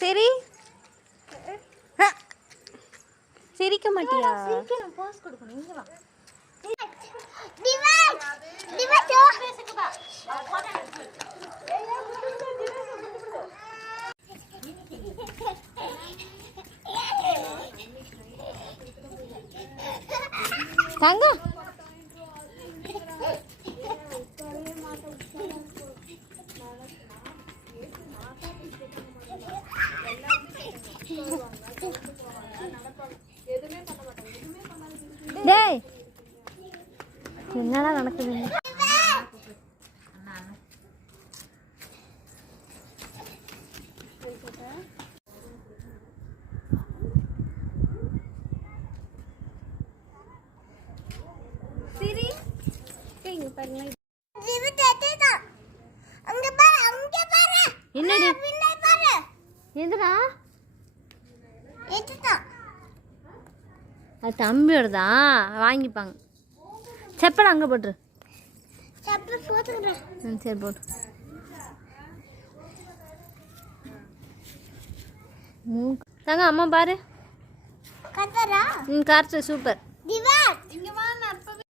சரி சிரிக்க மாட்டியா? போஸ் கொடுக்கணும். இங்க வா. தங்க டேய் என்னடா நடக்குது? சரி இங்க பாருங்க. என்னடி எதுடா? அது தம்பியோட தான் வாங்கிப்பாங்க. செப்பல் அங்கே போட்டுரு. சரி போட்டு தாங்க அம்மா பாரு. கார்த்து சூப்பர்.